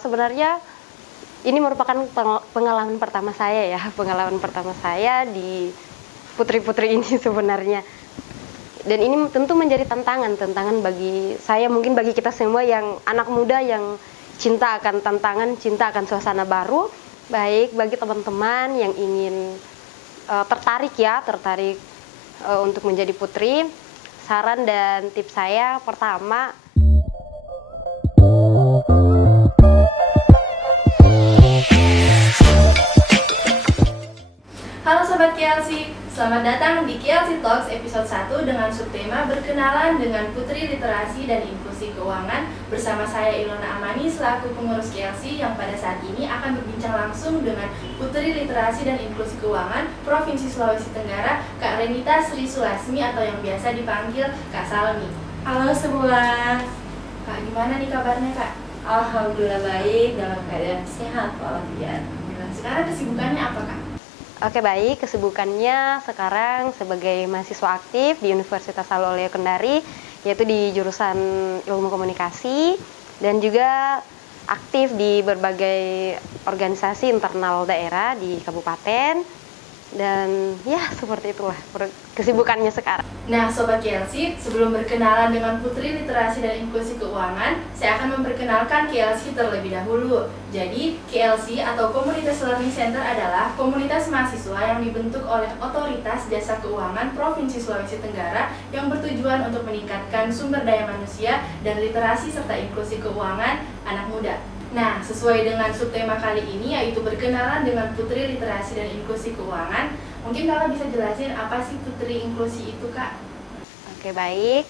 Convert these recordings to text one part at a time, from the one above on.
Sebenarnya ini merupakan pengalaman pertama saya ya, pengalaman pertama saya di putri-putri ini sebenarnya. Dan ini tentu menjadi tantangan bagi saya, mungkin bagi kita semua yang anak muda yang cinta akan tantangan, cinta akan suasana baru. Baik bagi teman-teman yang ingin tertarik untuk menjadi putri. Saran dan tips saya pertama, halo Sobat KLC, selamat datang di KLC Talks episode 1 dengan subtema berkenalan dengan Putri Literasi dan Inklusi Keuangan bersama saya Ilona Amani selaku pengurus KLC yang pada saat ini akan berbincang langsung dengan Putri Literasi dan Inklusi Keuangan Provinsi Sulawesi Tenggara, Kak Renita Sri Sulasmi atau yang biasa dipanggil Kak Salmi. Halo semua. Kak, gimana nih kabarnya Kak? Alhamdulillah baik, dalam keadaan sehat walafiat. Sekarang kesibukannya apa Kak? oke baik, kesibukannya sekarang sebagai mahasiswa aktif di Universitas Saloleo Kendari, yaitu di jurusan Ilmu Komunikasi, dan juga aktif di berbagai organisasi internal daerah di kabupaten. Dan ya seperti itulah kesibukannya sekarang. Nah Sobat KLC, sebelum berkenalan dengan Putri Literasi dan Inklusi Keuangan, saya akan memperkenalkan KLC terlebih dahulu. Jadi KLC atau Komunitas Learning Center adalah komunitas mahasiswa yang dibentuk oleh Otoritas Jasa Keuangan Provinsi Sulawesi Tenggara yang bertujuan untuk meningkatkan sumber daya manusia dan literasi serta inklusi keuangan anak muda. Nah, sesuai dengan subtema kali ini yaitu berkenalan dengan Putri Literasi dan Inklusi Keuangan. Mungkin Kakak bisa jelasin apa sih Putri Inklusi itu, Kak? Oke baik,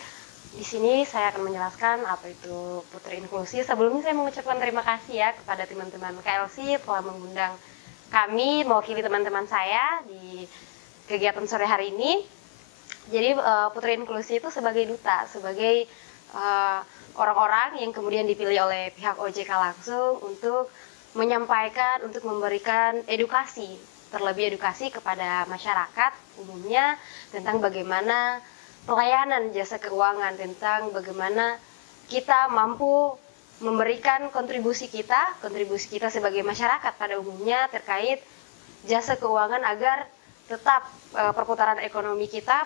di sini saya akan menjelaskan apa itu Putri Inklusi. Sebelumnya saya mengucapkan terima kasih ya kepada teman-teman KLC telah mengundang kami mewakili teman-teman saya di kegiatan sore hari ini. Jadi Putri Inklusi itu sebagai duta, sebagai orang-orang yang kemudian dipilih oleh pihak OJK langsung untuk menyampaikan, untuk memberikan edukasi, terlebih edukasi kepada masyarakat umumnya tentang bagaimana pelayanan jasa keuangan, tentang bagaimana kita mampu memberikan kontribusi kita sebagai masyarakat pada umumnya terkait jasa keuangan agar tetap perputaran ekonomi kita,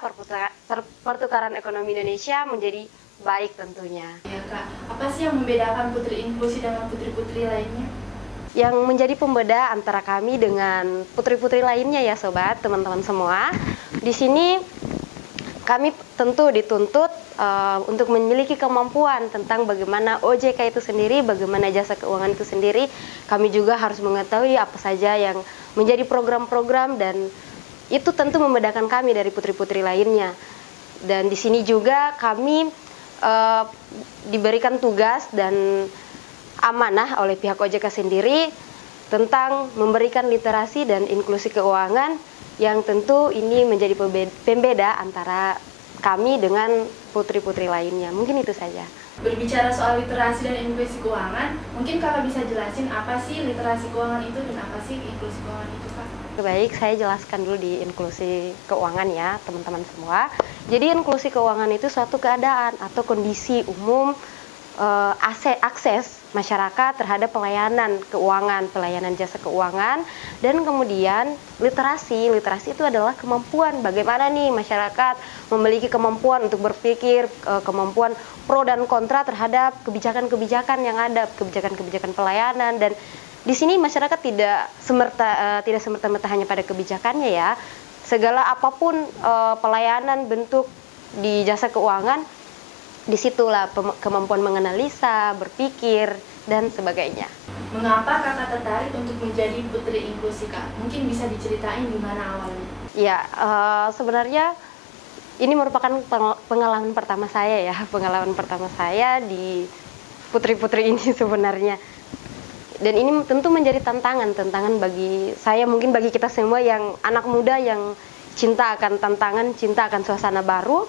pertukaran ekonomi Indonesia menjadi baik tentunya. Ya Kak, apa sih yang membedakan Putri Inklusi dengan putri-putri lainnya? Yang menjadi pembeda antara kami dengan putri-putri lainnya ya sobat, teman-teman semua. Di sini kami tentu dituntut untuk memiliki kemampuan tentang bagaimana OJK itu sendiri, bagaimana jasa keuangan itu sendiri. Kami juga harus mengetahui apa saja yang menjadi program-program dan itu tentu membedakan kami dari putri-putri lainnya. Dan di sini juga kami diberikan tugas dan amanah oleh pihak OJK sendiri tentang memberikan literasi dan inklusi keuangan yang tentu ini menjadi pembeda antara kami dengan putri-putri lainnya. Mungkin itu saja. Berbicara soal literasi dan inklusi keuangan, mungkin Kakak bisa jelasin apa sih literasi keuangan itu dan apa sih inklusi keuangan itu, Kak? Baik, saya jelaskan dulu di inklusi keuangan ya, teman-teman semua. Jadi inklusi keuangan itu suatu keadaan atau kondisi umum akses masyarakat terhadap pelayanan keuangan, pelayanan jasa keuangan, dan kemudian literasi itu adalah kemampuan bagaimana nih masyarakat memiliki kemampuan untuk berpikir, kemampuan pro dan kontra terhadap kebijakan-kebijakan yang ada, kebijakan-kebijakan pelayanan. Dan di sini masyarakat tidak semerta-merta hanya pada kebijakannya ya. Segala apapun pelayanan bentuk di jasa keuangan, disitulah kemampuan menganalisa, berpikir, dan sebagainya. Mengapa Kakak tertarik untuk menjadi Putri Inklusi, Kak? Mungkin bisa diceritain gimana awalnya? Ya, sebenarnya ini merupakan pengalaman pertama saya ya, pengalaman pertama saya di putri-putri ini sebenarnya. Dan ini tentu menjadi tantangan bagi saya, mungkin bagi kita semua yang anak muda yang cinta akan tantangan, cinta akan suasana baru.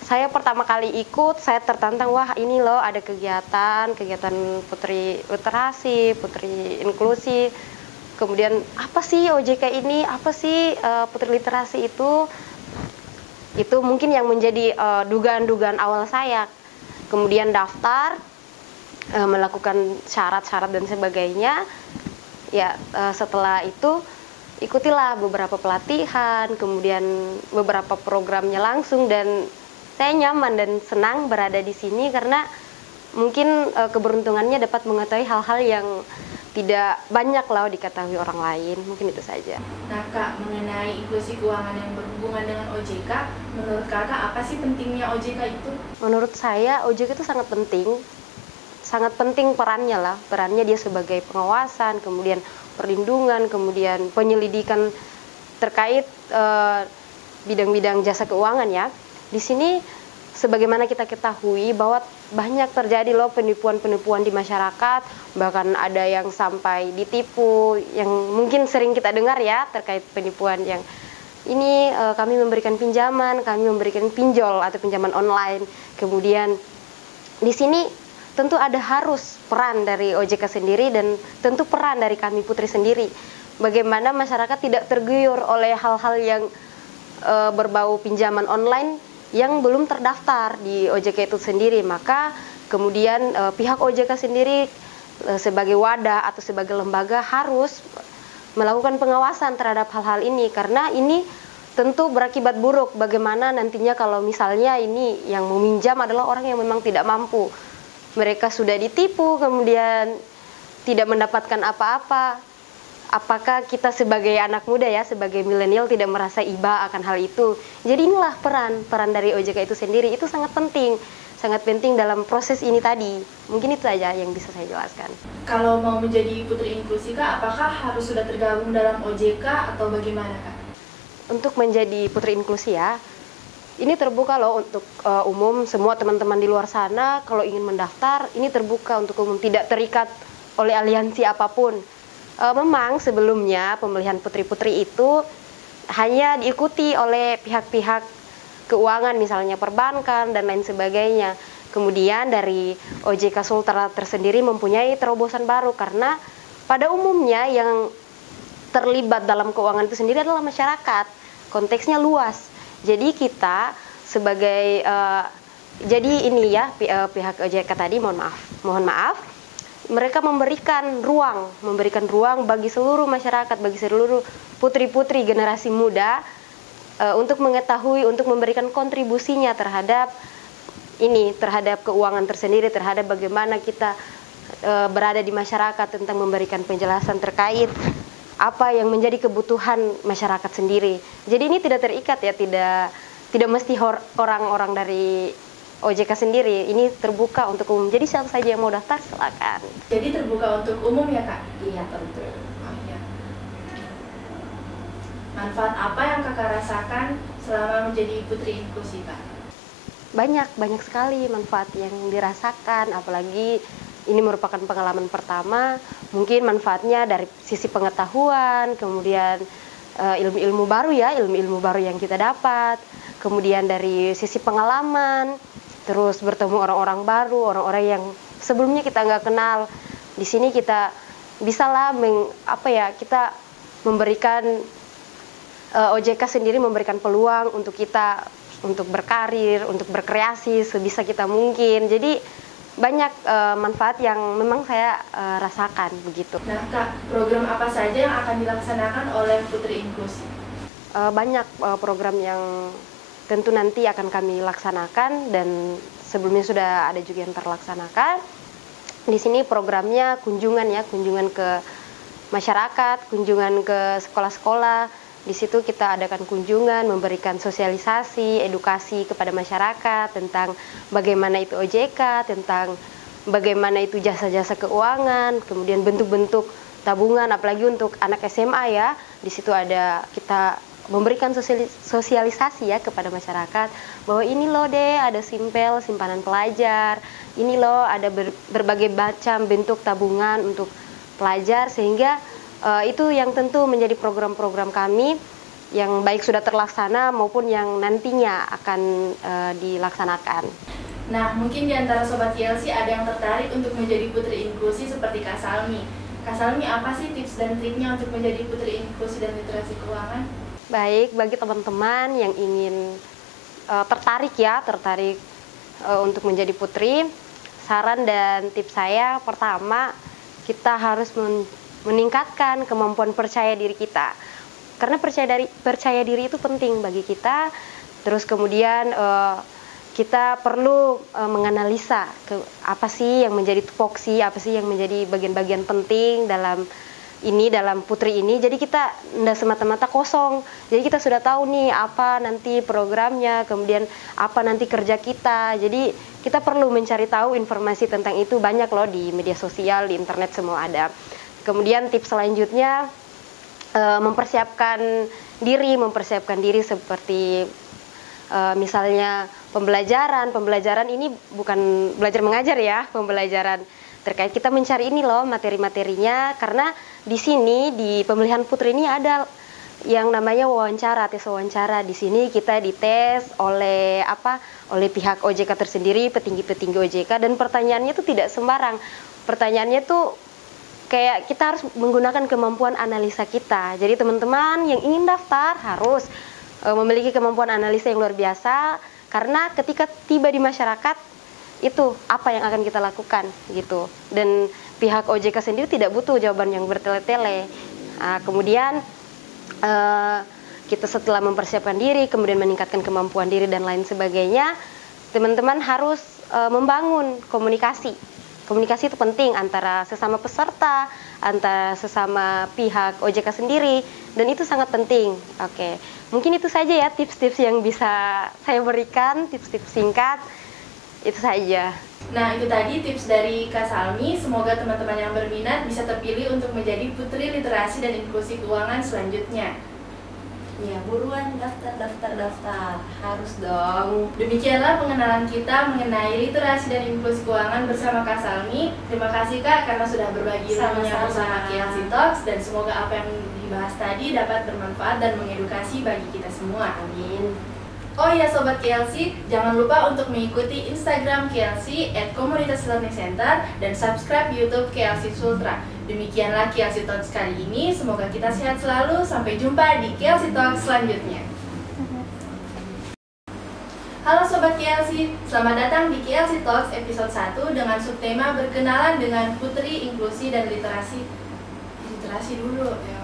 Saya pertama kali ikut, saya tertantang, wah ini loh ada kegiatan Putri Literasi, Putri Inklusi. Kemudian apa sih OJK ini, apa sih Putri Literasi itu? Itu mungkin yang menjadi dugaan-dugaan awal saya. Kemudian daftar, melakukan syarat-syarat dan sebagainya. Ya, setelah itu ikutilah beberapa pelatihan, kemudian beberapa programnya langsung, dan saya nyaman dan senang berada di sini karena mungkin keberuntungannya dapat mengetahui hal-hal yang tidak banyak lah diketahui orang lain. Mungkin itu saja. Nah Kak, mengenai inklusi keuangan yang berhubungan dengan OJK, menurut Kakak apa sih pentingnya OJK itu? Menurut saya OJK itu sangat penting perannya lah. Perannya dia sebagai pengawasan, kemudian perlindungan, kemudian penyelidikan terkait bidang-bidang jasa keuangan ya. Di sini sebagaimana kita ketahui bahwa banyak terjadi loh penipuan-penipuan di masyarakat, bahkan ada yang sampai ditipu, yang mungkin sering kita dengar ya terkait penipuan yang ini kami memberikan pinjaman, kami memberikan pinjol atau pinjaman online. Kemudian di sini tentu ada harus peran dari OJK sendiri dan tentu peran dari kami Putri sendiri. Bagaimana masyarakat tidak tergiur oleh hal-hal yang berbau pinjaman online yang belum terdaftar di OJK itu sendiri. Maka kemudian pihak OJK sendiri sebagai wadah atau sebagai lembaga harus melakukan pengawasan terhadap hal-hal ini, karena ini tentu berakibat buruk. Bagaimana nantinya kalau misalnya ini yang meminjam adalah orang yang memang tidak mampu, mereka sudah ditipu kemudian tidak mendapatkan apa-apa. Apakah kita sebagai anak muda ya, sebagai milenial tidak merasa iba akan hal itu? Jadi inilah peran dari OJK itu sendiri, itu sangat penting dalam proses ini tadi. Mungkin itu aja yang bisa saya jelaskan. Kalau mau menjadi Putri Inklusi Kak, apakah harus sudah tergabung dalam OJK atau bagaimana Kak? Untuk menjadi Putri Inklusi ya, ini terbuka loh untuk umum, semua teman-teman di luar sana kalau ingin mendaftar, ini terbuka untuk umum, tidak terikat oleh aliansi apapun. Memang sebelumnya pemilihan putri-putri itu hanya diikuti oleh pihak-pihak keuangan, misalnya perbankan dan lain sebagainya. Kemudian dari OJK Sultra tersendiri mempunyai terobosan baru, karena pada umumnya yang terlibat dalam keuangan itu sendiri adalah masyarakat. Konteksnya luas. Jadi kita sebagai jadi ini ya pihak OJK tadi mohon maaf mereka memberikan ruang bagi seluruh masyarakat, bagi seluruh putri-putri generasi muda untuk mengetahui, untuk memberikan kontribusinya terhadap keuangan tersendiri, terhadap bagaimana kita berada di masyarakat, tentang memberikan penjelasan terkait apa yang menjadi kebutuhan masyarakat sendiri. Jadi ini tidak terikat ya, tidak mesti orang-orang dari OJK sendiri, ini terbuka untuk umum. Jadi siapa saja yang mau daftar silakan. Jadi terbuka untuk umum ya Kak? Iya, tentu. Oh iya. Manfaat apa yang Kakak rasakan selama menjadi Putri Inklusi Kak? Banyak sekali manfaat yang dirasakan, apalagi ini merupakan pengalaman pertama. Mungkin manfaatnya dari sisi pengetahuan, kemudian ilmu-ilmu baru ya, ilmu-ilmu baru yang kita dapat, kemudian dari sisi pengalaman, terus bertemu orang-orang baru, orang-orang yang sebelumnya kita nggak kenal. Di sini kita bisalah kita memberikan OJK sendiri memberikan peluang untuk kita untuk berkarir, untuk berkreasi sebisa kita mungkin. Jadi banyak manfaat yang memang saya rasakan begitu. Nah Kak, program apa saja yang akan dilaksanakan oleh Putri Inklusi? Banyak program yang tentu nanti akan kami laksanakan dan sebelumnya sudah ada juga yang terlaksanakan. Di sini programnya kunjungan ke masyarakat, kunjungan ke sekolah-sekolah. Di situ kita adakan kunjungan, memberikan sosialisasi, edukasi kepada masyarakat tentang bagaimana itu OJK, tentang bagaimana itu jasa-jasa keuangan, kemudian bentuk-bentuk tabungan, apalagi untuk anak SMA ya. Di situ ada kita memberikan sosialisasi ya kepada masyarakat bahwa ini loh ada simpel simpanan pelajar, ini loh ada berbagai macam bentuk tabungan untuk pelajar, sehingga itu yang tentu menjadi program-program kami yang baik sudah terlaksana maupun yang nantinya akan dilaksanakan. Nah, mungkin di antara Sobat KLC ada yang tertarik untuk menjadi Putri Inklusi seperti Kak Salmi. Kak Salmi, apa sih tips dan triknya untuk menjadi Putri Inklusi dan literasi keuangan? Baik, bagi teman-teman yang ingin tertarik untuk menjadi putri, saran dan tips saya, pertama kita harus meningkatkan kemampuan percaya diri kita. Karena percaya diri itu penting bagi kita. Terus kemudian kita perlu menganalisa apa sih yang menjadi tupoksi, apa sih yang menjadi bagian-bagian penting dalam Putri ini. Jadi kita tidak semata-mata kosong. Jadi kita sudah tahu nih apa nanti programnya, kemudian apa nanti kerja kita. Jadi kita perlu mencari tahu informasi tentang itu, banyak loh di media sosial, di internet semua ada. Kemudian tips selanjutnya mempersiapkan diri seperti misalnya pembelajaran ini bukan belajar mengajar ya, pembelajaran terkait kita mencari ini loh materi-materinya, karena di sini di pemilihan Putri ini ada yang namanya tes wawancara. Di sini kita dites oleh pihak OJK tersendiri, petinggi-petinggi OJK, dan pertanyaannya itu tidak sembarang. Pertanyaannya tuh kayak kita harus menggunakan kemampuan analisa kita. Jadi teman-teman yang ingin daftar harus memiliki kemampuan analisa yang luar biasa, karena ketika tiba di masyarakat itu apa yang akan kita lakukan gitu. Dan pihak OJK sendiri tidak butuh jawaban yang bertele-tele. Kemudian kita setelah mempersiapkan diri, kemudian meningkatkan kemampuan diri dan lain sebagainya, teman-teman harus membangun komunikasi. Komunikasi itu penting antara sesama peserta, antara sesama pihak OJK sendiri, dan itu sangat penting. Oke, mungkin itu saja ya tips-tips yang bisa saya berikan, tips-tips singkat. Itu saja. Nah, itu tadi tips dari Kak Salmi. Semoga teman-teman yang berminat bisa terpilih untuk menjadi Putri Literasi dan Inklusi Keuangan selanjutnya. Ya, buruan daftar. Harus dong. Demikianlah pengenalan kita mengenai literasi dan inklusi keuangan bersama Kak Salmi. Terima kasih Kak karena sudah berbagi ilmunya bersama KLC Talks, dan semoga apa yang dibahas tadi dapat bermanfaat dan mengedukasi bagi kita semua. Amin. Oh ya Sobat KLC, jangan lupa untuk mengikuti Instagram KLC @komunitas_learning_center dan subscribe YouTube KLC Sultra. Demikianlah KLC Talks kali ini, semoga kita sehat selalu. Sampai jumpa di KLC Talks selanjutnya. Halo Sobat KLC, selamat datang di KLC Talks episode 1 dengan subtema berkenalan dengan Putri Inklusi dan Literasi. Literasi dulu ya.